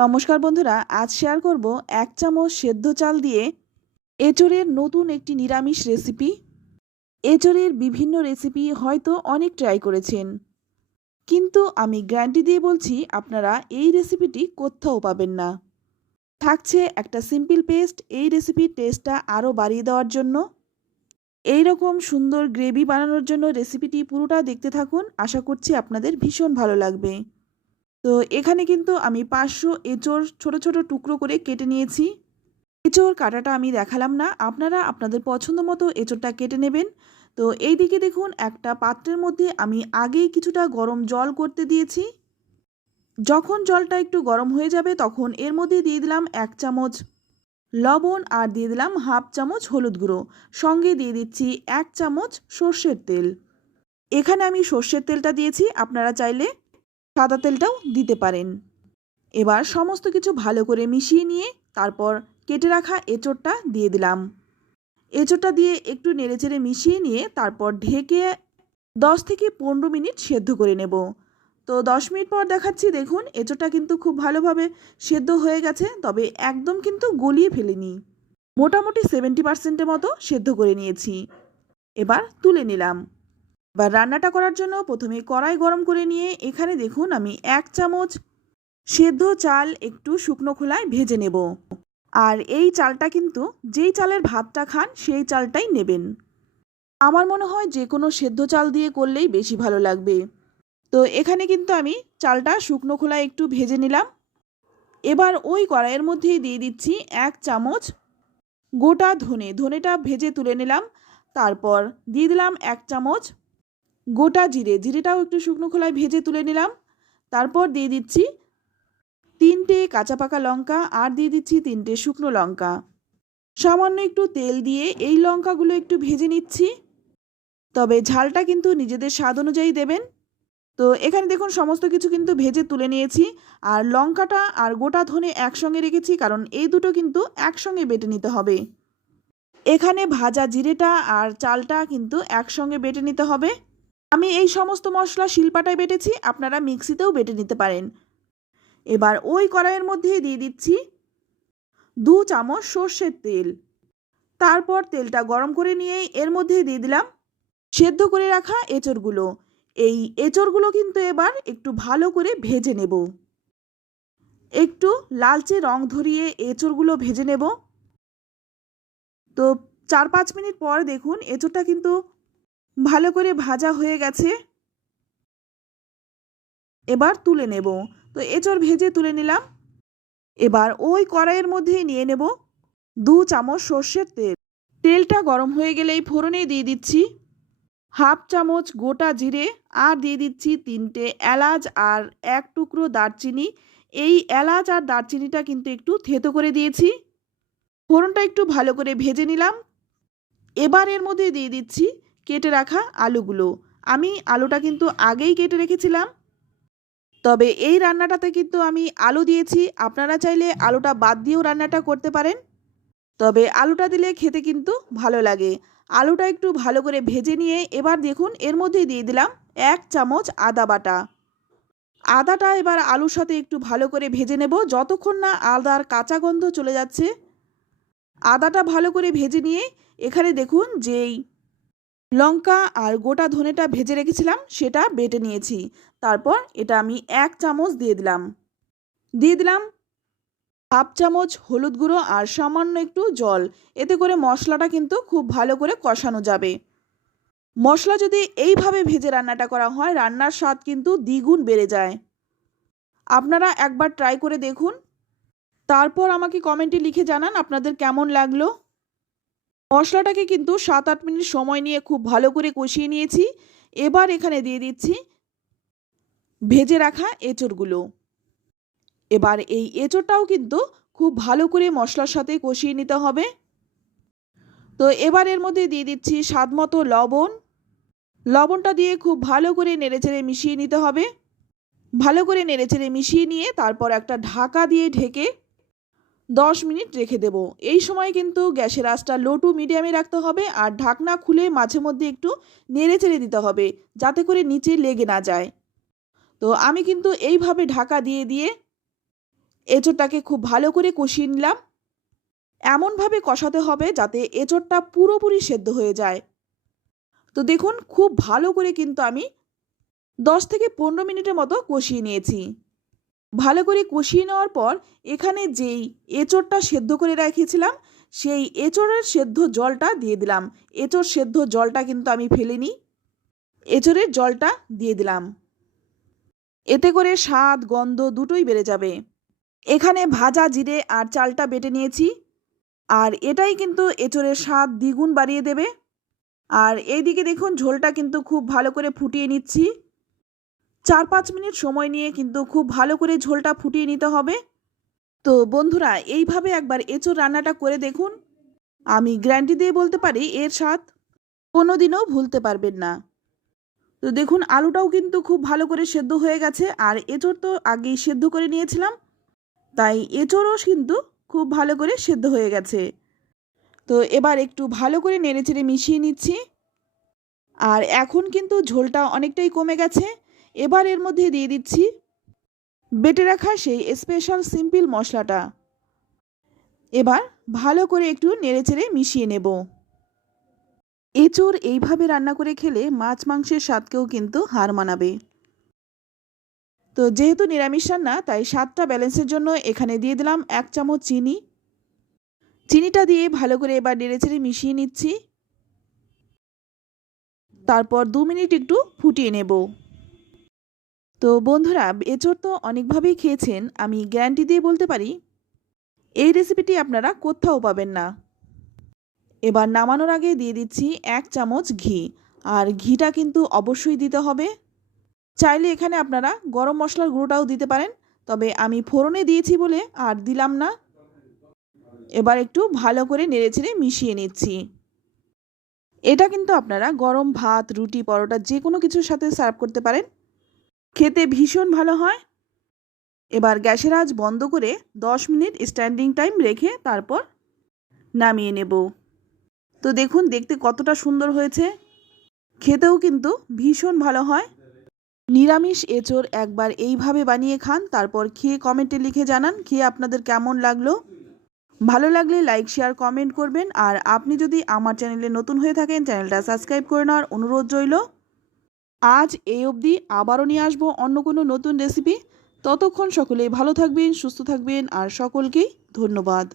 নমস্কার বন্ধুরা, আজ শেয়ার করব এক চামচ সেদ্ধ চাল দিয়ে এঁচড়ের নতুন একটি নিরামিষ রেসিপি এঁচড়ের বিভিন্ন রেসিপি হয়তো অনেক ট্রাই করেছেন। কিন্তু আমি গ্যারান্টি দিয়ে বলছি, আপনারা এই রেসিপিটি কোথাও পাবেন না। থাকছে একটা সিম্পল পেস্ট এই রেসিপির টেস্টটা আরও বাড়িয়ে দেওয়ার জন্য। এই রকম সুন্দর গ্রেভি বানানোর জন্য রেসিপিটি পুরোটা দেখতে থাকুন, আশা করছি আপনাদের ভীষণ ভালো লাগবে। তো এখানে কিন্তু আমি পাঁচশো এঁচড় ছোট ছোট টুকরো করে কেটে নিয়েছি। এঁচড় কাটাটা আমি দেখালাম না। আপনারা আপনাদের পছন্দ মতো এঁচড়টা কেটে নেবেন। তো এই দিকে দেখুন, একটা পাত্রের মধ্যে আমি আগেই কিছুটা গরম জল করতে দিয়েছি। যখন জলটা একটু গরম হয়ে যাবে, তখন এর মধ্যে দিয়ে দিলাম এক চামচ লবণ আর দিয়ে দিলাম হাফ চামচ হলুদ গুঁড়ো। সঙ্গে দিয়ে দিচ্ছি এক চামচ সর্ষের তেল। এখানে আমি সর্ষের তেলটা দিয়েছি। আপনারা চাইলে সাদা তেলটাও দিতে পারেন। এবার সমস্ত কিছু ভালো করে মিশিয়ে নিয়ে তারপর কেটে রাখা এঁচড়টা দিয়ে দিলাম। এঁচড়টা দিয়ে একটু নেড়েচেড়ে মিশিয়ে নিয়ে তারপর ঢেকে দশ থেকে পনেরো মিনিট সেদ্ধ করে নেব। তো দশ মিনিট পর দেখাচ্ছি, দেখুন, এঁচড়টা কিন্তু খুব ভালোভাবে সেদ্ধ হয়ে গেছে, তবে একদম কিন্তু গলিয়ে ফেলিনি। মোটামুটি সেভেন্টি পার্সেন্টের মতো সেদ্ধ করে নিয়েছি। এবার তুলে নিলাম। এবার রান্নাটা করার জন্য প্রথমে কড়াই গরম করে নিয়ে এখানে দেখুন আমি এক চামচ সেদ্ধ চাল একটু শুকনো খোলায় ভেজে নেব। আর এই চালটা কিন্তু যেই চালের ভাতটা খান সেই চালটাই নেবেন। আমার মনে হয় যে কোনো সেদ্ধ চাল দিয়ে করলেই বেশি ভালো লাগবে। তো এখানে কিন্তু আমি চালটা শুকনো খোলায় একটু ভেজে নিলাম। এবার ওই কড়াইয়ের মধ্যেই দিয়ে দিচ্ছি এক চামচ গোটা ধনে। ধনেটা ভেজে তুলে নিলাম। তারপর দিয়ে দিলাম এক চামচ গোটা জিরে, জিরেটাও একটু শুকনো খোলায় ভেজে তুলে নিলাম। তারপর দিয়ে দিচ্ছি তিনটে কাঁচা পাকা লঙ্কা আর দিয়ে দিচ্ছি তিনটে শুকনো লঙ্কা। সামান্য একটু তেল দিয়ে এই লঙ্কাগুলো একটু ভেজে নিচ্ছি। তবে ঝালটা কিন্তু নিজেদের স্বাদ অনুযায়ী দেবেন। তো এখানে দেখুন সমস্ত কিছু কিন্তু ভেজে তুলে নিয়েছি। আর লঙ্কাটা আর গোটা ধনে একসঙ্গে রেখেছি, কারণ এই দুটো কিন্তু একসঙ্গে বেটে নিতে হবে। এখানে ভাজা জিরেটা আর চালটা কিন্তু একসঙ্গে বেটে নিতে হবে। আমি এই সমস্ত মশলা শিলপাটায় বেটেছি, আপনারা মিক্সিতেও বেটে নিতে পারেন। এবার ওই কড়াইয়ের মধ্যে দিয়ে দিচ্ছি দু চামচ সর্ষের তেল। তারপর তেলটা গরম করে নিয়ে এর মধ্যে দিয়ে দিলাম সেদ্ধ করে রাখা এঁচড়গুলো। এই এঁচড়গুলো কিন্তু এবার একটু ভালো করে ভেজে নেব। একটু লালচে রং ধরিয়ে এঁচড়গুলো ভেজে নেব। তো চার পাঁচ মিনিট পর দেখুন, এঁচড়টা কিন্তু ভালো করে ভাজা হয়ে গেছে। এবার তুলে নেব। তো এঁচড় ভেজে তুলে নিলাম। এবার ওই কড়াইয়ের মধ্যেই নিয়ে নেব দু চামচ সর্ষের তেল। তেলটা গরম হয়ে গেলেই ফোড়নে দিয়ে দিচ্ছি। হাফ চামচ গোটা জিরে আর দিয়ে দিচ্ছি তিনটে এলাচ আর এক টুকরো দারচিনি। এই এলাচ আর দারচিনিটা কিন্তু একটু থেতো করে দিয়েছি। ফোড়নটা একটু ভালো করে ভেজে নিলাম। এবার এর মধ্যে দিয়ে দিচ্ছি কেটে রাখা আলুগুলো। আমি আলুটা কিন্তু আগেই কেটে রেখেছিলাম। তবে এই রান্নাটাতে কিন্তু আমি আলু দিয়েছি। আপনারা চাইলে আলুটা বাদ দিয়েও রান্নাটা করতে পারেন। তবে আলুটা দিলে খেতে কিন্তু ভালো লাগে। আলুটা একটু ভালো করে ভেজে নিয়ে এবার দেখুন, এর মধ্যে দিয়ে দিলাম এক চামচ আদা বাটা। আদাটা এবার আলুর সাথে একটু ভালো করে ভেজে নেব। যতক্ষণ না আদার কাঁচা গন্ধ চলে যাচ্ছে, আদাটা ভালো করে ভেজে নিয়ে এখানে দেখুন যেই লঙ্কা আর গোটা ধনেটা ভেজে রেখেছিলাম, সেটা বেটে নিয়েছি। তারপর এটা আমি এক চামচ দিয়ে দিলাম। দিয়ে দিলাম হাফ চামচ হলুদ গুঁড়ো আর সামান্য একটু জল। এতে করে মশলাটা কিন্তু খুব ভালো করে কষানো যাবে। মশলা যদি এইভাবে ভেজে রান্নাটা করা হয়, রান্নার স্বাদ কিন্তু দ্বিগুণ বেড়ে যায়। আপনারা একবার ট্রাই করে দেখুন। তারপর আমাকে কমেন্টে লিখে জানান আপনাদের কেমন লাগল। মশলাটাকে কিন্তু সাত আট মিনিট সময় নিয়ে খুব ভালো করে কষিয়ে নিয়েছি। এবার এখানে দিয়ে দিচ্ছি ভেজে রাখা এঁচড়গুলো। এবার এই এঁচড়টাও কিন্তু খুব ভালো করে মশলার সাথে কষিয়ে নিতে হবে। তো এবার এর মধ্যে দিয়ে দিচ্ছি স্বাদ মতো লবণ। লবণটা দিয়ে খুব ভালো করে নেড়েচেড়ে মিশিয়ে নিতে হবে। ভালো করে নেড়েচেড়ে মিশিয়ে নিয়ে তারপর একটা ঢাকা দিয়ে ঢেকে দশ মিনিট রেখে দেব। এই সময় কিন্তু গ্যাসের আঁচটা লো টু মিডিয়ামে রাখতে হবে আর ঢাকনা খুলে মাঝে মধ্যে একটু নেড়ে চেড়ে দিতে হবে যাতে করে নিচে লেগে না যায়। তো আমি কিন্তু এইভাবে ঢাকা দিয়ে দিয়ে এঁচোড়টাকে খুব ভালো করে কষিয়ে নিলাম। এমনভাবে কষাতে হবে যাতে এঁচোড়টা পুরোপুরি সেদ্ধ হয়ে যায়। তো দেখুন, খুব ভালো করে কিন্তু আমি দশ থেকে পনেরো মিনিটের মতো কষিয়ে নিয়েছি। ভালো করে কষিয়ে নেওয়ার পর এখানে যেই এঁচোড়টা সেদ্ধ করে রেখেছিলাম, সেই এঁচোড়ের সেদ্ধ জলটা দিয়ে দিলাম। এঁচোড় সেদ্ধ জলটা কিন্তু আমি ফেলিনি। এঁচোড়ের জলটা দিয়ে দিলাম। এতে করে স্বাদ, গন্ধ দুটোই বেড়ে যাবে। এখানে ভাজা জিরে আর চালটা বেটে নিয়েছি। আর এটাই কিন্তু এঁচোড়ের স্বাদ দ্বিগুণ বাড়িয়ে দেবে। আর এইদিকে দেখুন, ঝোলটা কিন্তু খুব ভালো করে ফুটিয়ে নিচ্ছি। চার পাঁচ মিনিট সময় নিয়ে কিন্তু খুব ভালো করে ঝোলটা ফুটিয়ে নিতে হবে। তো বন্ধুরা, এইভাবে একবার এঁচোড় রান্নাটা করে দেখুন। আমি গ্যারান্টি দিয়ে বলতে পারি, এর স্বাদ কোনো দিনও ভুলতে পারবেন না। তো দেখুন, আলুটাও কিন্তু খুব ভালো করে সেদ্ধ হয়ে গেছে, আর এঁচোড় তো আগেই সেদ্ধ করে নিয়েছিলাম। তাই এঁচোড়ও কিন্তু খুব ভালো করে সেদ্ধ হয়ে গেছে। তো এবার একটু ভালো করে নেড়েচেড়ে মিশিয়ে নিচ্ছি। আর এখন কিন্তু ঝোলটা অনেকটাই কমে গেছে। এবার এর মধ্যে দিয়ে দিচ্ছি বেটে রাখা সেই স্পেশাল সিম্পল মশলাটা। এবার ভালো করে একটু নেড়েচেড়ে মিশিয়ে নেব। এঁচোড় এইভাবে রান্না করে খেলে মাছ মাংসের স্বাদকেও কিন্তু হার মানাবে। তো যেহেতু নিরামিষ রান্না, তাই স্বাদটা ব্যালেন্সের জন্য এখানে দিয়ে দিলাম এক চামচ চিনি। চিনিটা দিয়ে ভালো করে এবার নেড়েচেড়ে মিশিয়ে নিচ্ছি। তারপর দু মিনিট একটু ফুটিয়ে নেব। তো বন্ধুরা, এঁচোড় তো অনেকভাবেই খেয়েছেন, আমি গ্যারান্টি দিয়ে বলতে পারি, এই রেসিপিটি আপনারা কোথাও পাবেন না। এবার নামানোর আগে দিয়ে দিচ্ছি এক চামচ ঘি, আর ঘিটা কিন্তু অবশ্যই দিতে হবে। চাইলে এখানে আপনারা গরম মশলার গুঁড়োটাও দিতে পারেন, তবে আমি ফোড়নে দিয়েছি বলে আর দিলাম না। এবার একটু ভালো করে নেড়েচেড়ে মিশিয়ে নিচ্ছি। এটা কিন্তু আপনারা গরম ভাত, রুটি, পরোটা যে কোনো কিছুর সাথে সার্ভ করতে পারেন। খেতে ভীষণ ভালো হয়। এবার গ্যাসের আঁচ বন্ধ করে দশ মিনিট স্ট্যান্ডিং টাইম রেখে তারপর নামিয়ে নেব। তো দেখুন, দেখতে কতটা সুন্দর হয়েছে। খেতেও কিন্তু ভীষণ ভালো হয়। নিরামিষ এঁচোড় একবার এইভাবে বানিয়ে খান, তারপর খেয়ে কমেন্টে লিখে জানান খেয়ে আপনাদের কেমন লাগল। ভালো লাগলে লাইক, শেয়ার, কমেন্ট করবেন। আর আপনি যদি আমার চ্যানেলে নতুন হয়ে থাকেন, চ্যানেলটা সাবস্ক্রাইব করে নেওয়ার অনুরোধ রইল। আজ এই অবধি আবারও নিয়ে আসব অন্য কোনো নতুন রেসিপি ততক্ষণ সকলেই ভালো থাকবেন, সুস্থ থাকবেন, আর সকলকেই ধন্যবাদ।